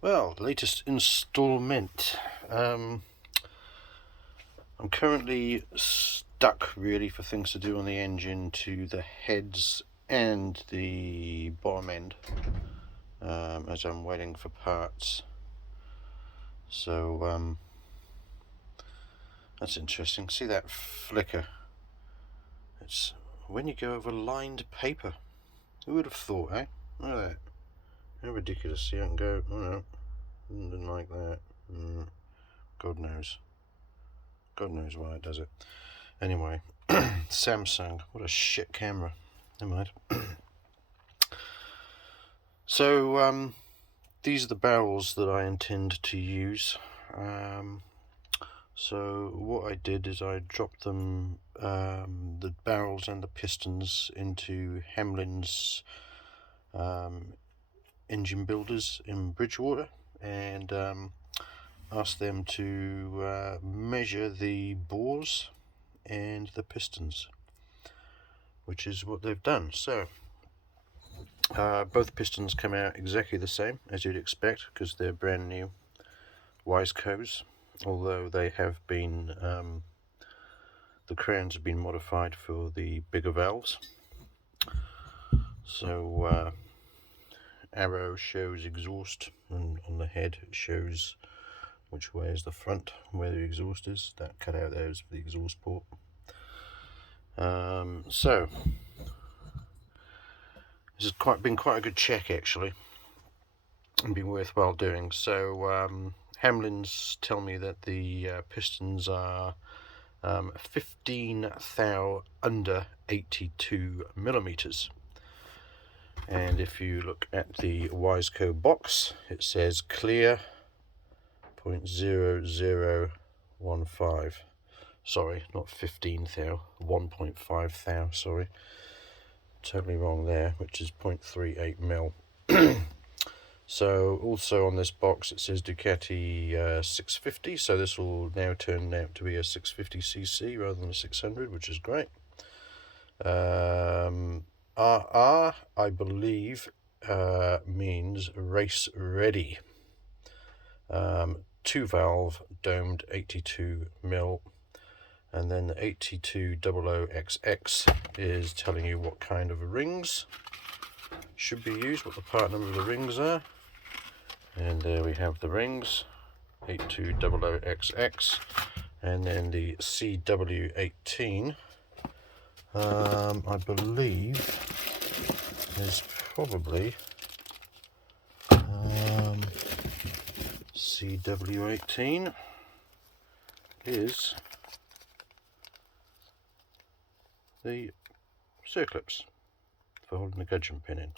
Well, latest installment. I'm currently stuck really for things to do on the engine to the heads and the bottom end as I'm waiting for parts. So that's interesting. See that flicker? It's when you go over lined paper. Who would have thought, eh? Look at that. How ridiculous. See, I can go, oh no, didn't like that. God knows. God knows why it does it. Anyway, Samsung, what a shit camera. Never mind. So these are the barrels that I intend to use. So what I did is I dropped them, the barrels and the pistons, into Hamlin's engine builders in Bridgewater, and asked them to measure the bores and the pistons, which is what they've done. So both pistons come out exactly the same as you'd expect, because they're brand new Wiseco's, although they have been the crowns have been modified for the bigger valves. So arrow shows exhaust, and on the head it shows which way is the front, where the exhaust is. That cutout there is the exhaust port. So this has been quite a good check actually, and been worthwhile doing. So Hamlin's tell me that the pistons are 15 thou under 82 millimeters, and if you look at the Wiseco box, it says clear 0.0015. Sorry, not 15 thou, 1.5 thou, sorry, totally wrong there, which is 0.38 mil. So also on this box it says Ducati 650, so this will now turn out to be a 650cc rather than a 600, which is great. RR, I believe, means race ready. 2-valve domed 82 mil, and then the 8200XX is telling you what kind of rings should be used, what the part number of the rings are. And there we have the rings, 8200XX, and then the CW18, I believe is probably CW18 is the circlips for holding the gudgeon pin in.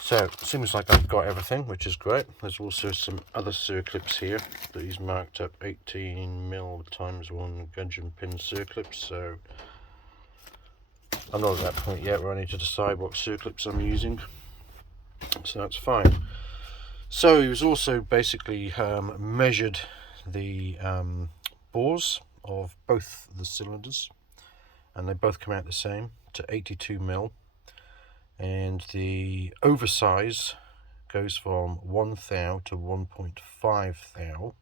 So it seems like I've got everything, which is great. There's also some other circlips here that he's marked up, 18 mil times 1 gudgeon pin circlips. So I'm not at that point yet where I need to decide what circlips I'm using, so that's fine. So he was also basically measured the bores of both the cylinders, and they both come out the same, to 82 mil. And the oversize goes from 1 thou to 1.5 thou,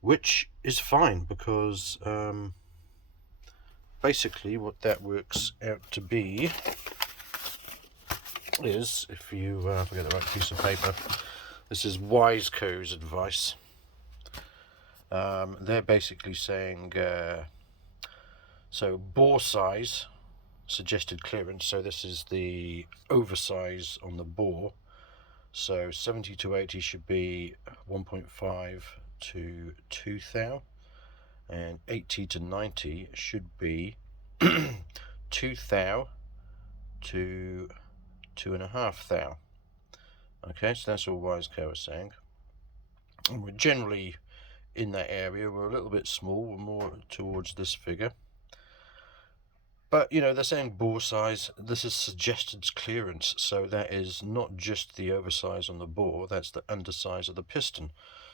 which is fine, because basically what that works out to be is, if you forget the right piece of paper, this is Wiseco's advice. They're basically saying so bore size, suggested clearance, so this is the oversize on the bore, so 70 to 80 should be 1.5 to 2 thou, and 80 to 90 should be 2 thou to 2.5 thou. Okay, so that's all Wiseco is saying, and we're generally in that area. We're a little bit small, we're more towards this figure. But, you know, they're saying bore size, this is suggested clearance, so that is not just the oversize on the bore, that's the undersize of the piston.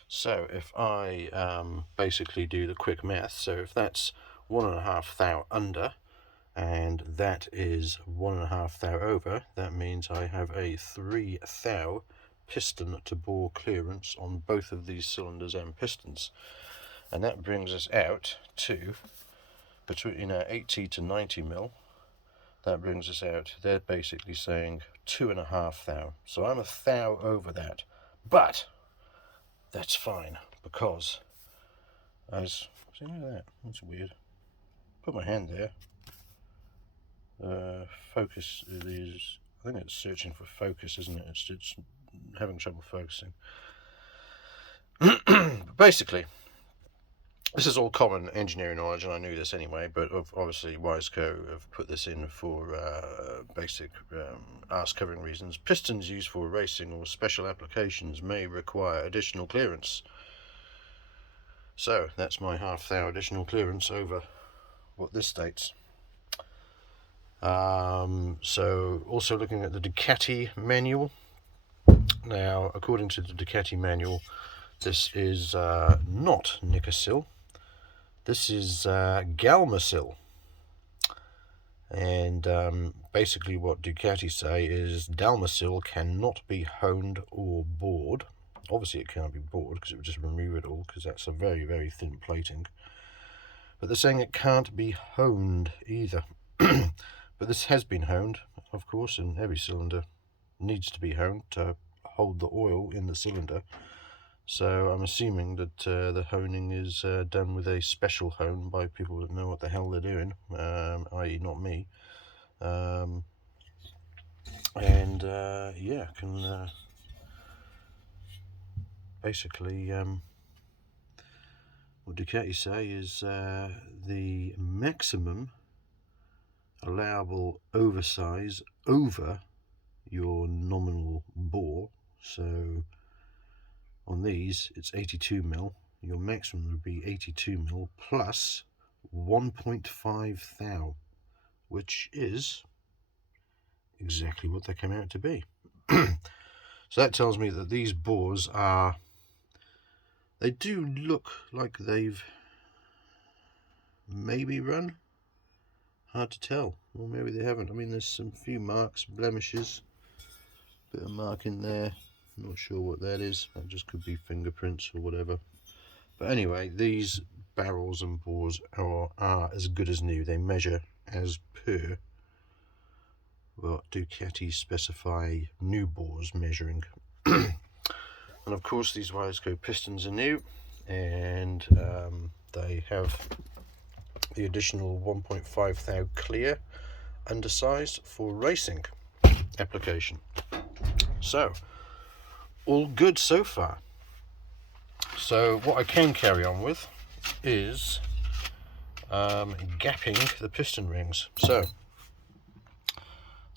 So if I basically do the quick math, so if that's 1.5 thou under, and that is 1.5 thou over. That means I have a 3 thou piston to bore clearance on both of these cylinders and pistons, and that brings us out to between 80 to 90 mil. That brings us out, they're basically saying 2.5 thou. So I'm a thou over that, but that's fine, because as, see, look at that, that's weird. Put my hand there. Focus is, I think it's searching for focus, isn't it? It's having trouble focusing. Basically, this is all common engineering knowledge, and I knew this anyway, but obviously Wiseco have put this in for basic arse covering reasons. Pistons used for racing or special applications may require additional clearance. So that's my 1/2 thou additional clearance over what this states. So also looking at the Ducati manual. Now, according to the Ducati manual, this is not Nicosil. This is Galmasil. And basically what Ducati say is Dalmasil cannot be honed or bored. Obviously it can't be bored because it would just remove it all, because that's a very, very thin plating. But they're saying it can't be honed either. But this has been honed, of course, and every cylinder needs to be honed to hold the oil in the cylinder. So I'm assuming that the honing is done with a special hone by people that know what the hell they're doing, i.e. not me. Yeah, can basically what Ducati say is the maximum allowable oversize over your nominal bore. So on these it's 82 mil. Your maximum would be 82 mil plus 1.5 thou, which is exactly what they came out to be. So that tells me that these bores are, they do look like they've maybe run. Hard to tell, or maybe they haven't. I mean, there's some few marks, blemishes, bit of mark in there. Not sure what that is. That just could be fingerprints or whatever. But anyway, these barrels and bores are as good as new. They measure as per what Ducati specify new bores measuring. And of course these Wiseco pistons are new, and they have the additional 1.5 thou clear undersized for racing application. So all good so far. So what I can carry on with is gapping the piston rings. So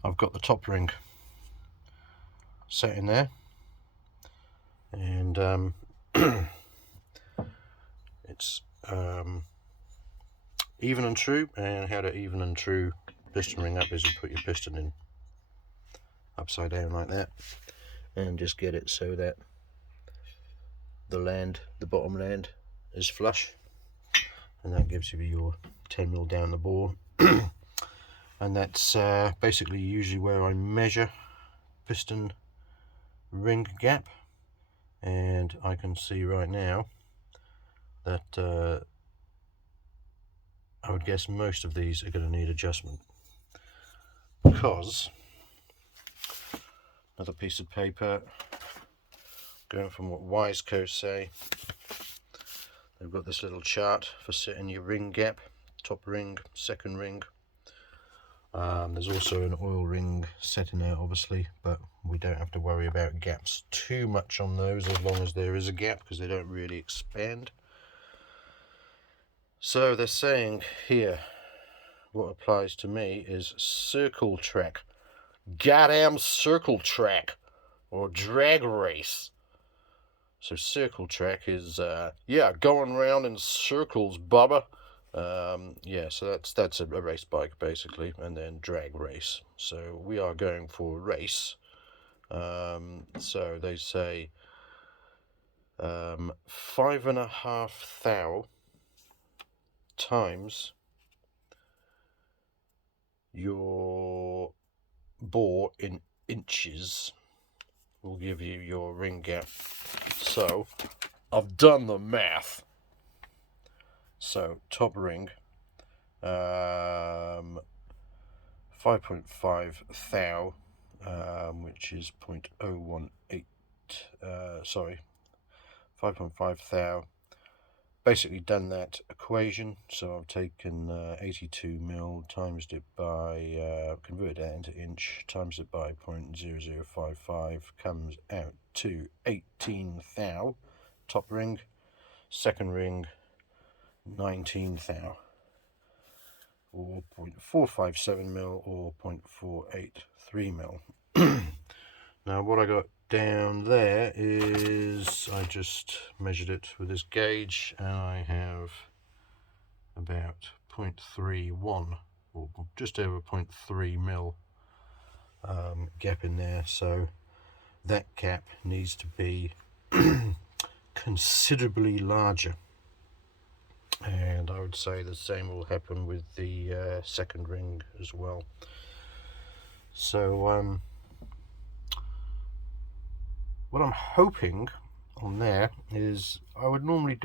I've got the top ring set in there, and it's even and true. And how to even and true piston ring up is you put your piston in upside down like that, and just get it so that the bottom land is flush, and that gives you your 10 mil down the bore. And that's basically usually where I measure piston ring gap, and I can see right now that I would guess most of these are going to need adjustment, because another piece of paper, going from what Wiseco say, they've got this little chart for setting your ring gap, top ring, second ring. There's also an oil ring setting there, obviously, but we don't have to worry about gaps too much on those as long as there is a gap, because they don't really expand. So they're saying here, what applies to me is circle track, goddamn circle track, or drag race. So circle track is yeah, going round in circles, bubba. Yeah, so that's a race bike basically, and then drag race. So we are going for a race. So they say 5.5 thou times your bore in inches will give you your ring gap. So I've done the math. So top ring, 5.5 thou, which is 0.018, sorry, 5.5 thou. Basically done that equation, so I've taken 82 mil, times it by, converted that into inch, times it by 0.0055, comes out to 18 thou, top ring. Second ring, 19 thou, or 0.457 mil, or 0.483 mil. Now what I got down there is, I just measured it with this gauge, and I have about 0.31, or just over 0.3 mil gap in there, so that gap needs to be considerably larger. And I would say the same will happen with the second ring as well. So what I'm hoping on there is, I would normally do